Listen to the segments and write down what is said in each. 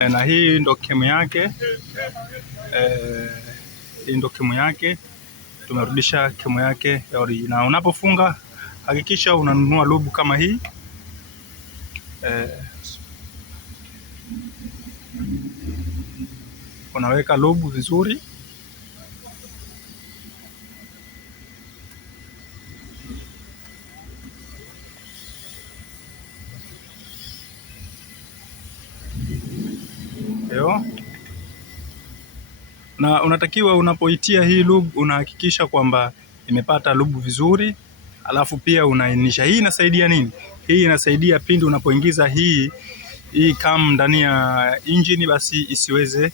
Na hii ndo kemu yake. Hii ndo kemu yake, tumerudisha kemu yake ya original. Unapofunga hakikisha unanunua lubu kama hii. Unaweka lubu vizuri. Na unatakiwa unapoitia hii lubu unahakikisha kwamba imepata lubu vizuri, alafu pia unainisha. Hii inasaidia nini? Hii inasaidia pindi unapoingiza hii cam ndani ya engine, basi isiweze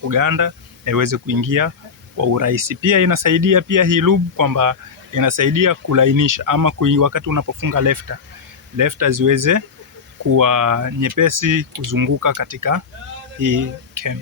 kuganda na iweze kuingia kwa urahisi. Pia inasaidia pia hii lubu kwamba inasaidia kulainisha, ama wakati unapofunga lefta ziweze kuwa nyepesi kuzunguka katika hii cam.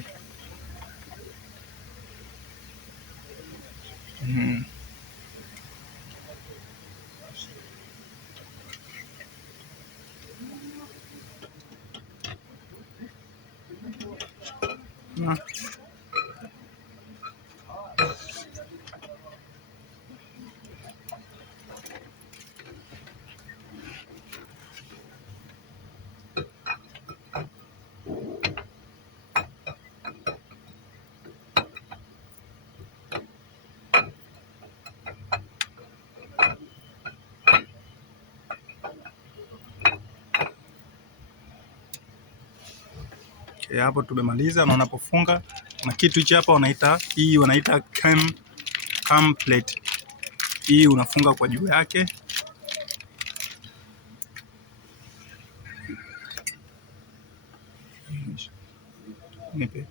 Hapo tumemaliza. Na unapofunga na kitu hichi hapa wanaita cam plate. Hii unafunga kwa juu yake. Nipe.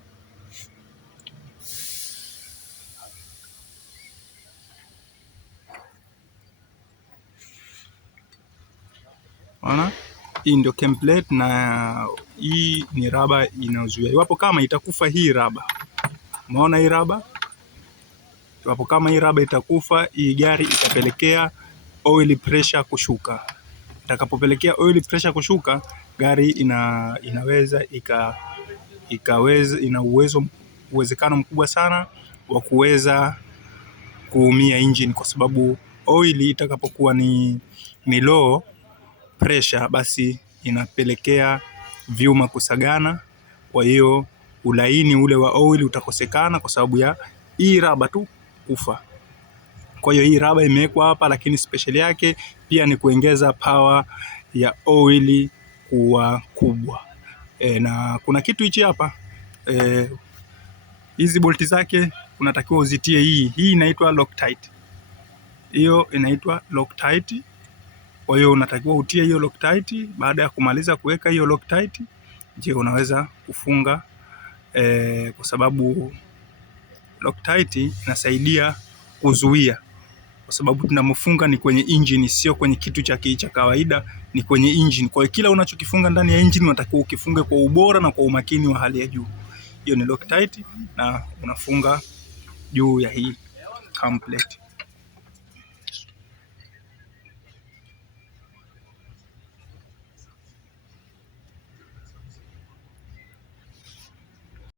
Ona? Hii ndio cam plate, na hii ni raba inazuia. Iwapo kama itakufa hii raba. Umeona hii raba? Iwapo kama hii raba itakufa, hii gari itapelekea oil pressure kushuka. Itakapopelekea oil pressure kushuka, gari ina uwezekano mkubwa sana wa kuweza kuumia engine, kwa sababu oil itakapokuwa ni low pressure, basi inapelekea vyuma kusagana. Kwa hiyo ulaini ule wa oil utakosekana kwa sababu ya hii raba tu kufa. Kwa hiyo hii raba imewekwa hapa, lakini special yake pia ni kuongeza power ya oil kuwa kubwa. Na kuna kitu hichi hapa, hizi bolti zake unatakiwa uzitie hii inaitwa Loctite. Hiyo inaitwa Loctite. Kwa hiyo unatakiwa utie hiyo Loctite. Baada ya kumaliza kuweka hiyo Loctite, je, unaweza kufunga, kwa sababu Loctite inasaidia kuzuia, kwa sababu tunamfunga ni kwenye engine, sio kwenye kitu cha kawaida, ni kwenye engine. Kwa hiyo kila unachokifunga ndani ya engine unatakiwa ukifunge kwa ubora na kwa umakini wa hali ya juu. Hiyo ni Loctite, na unafunga juu ya hii cam plate.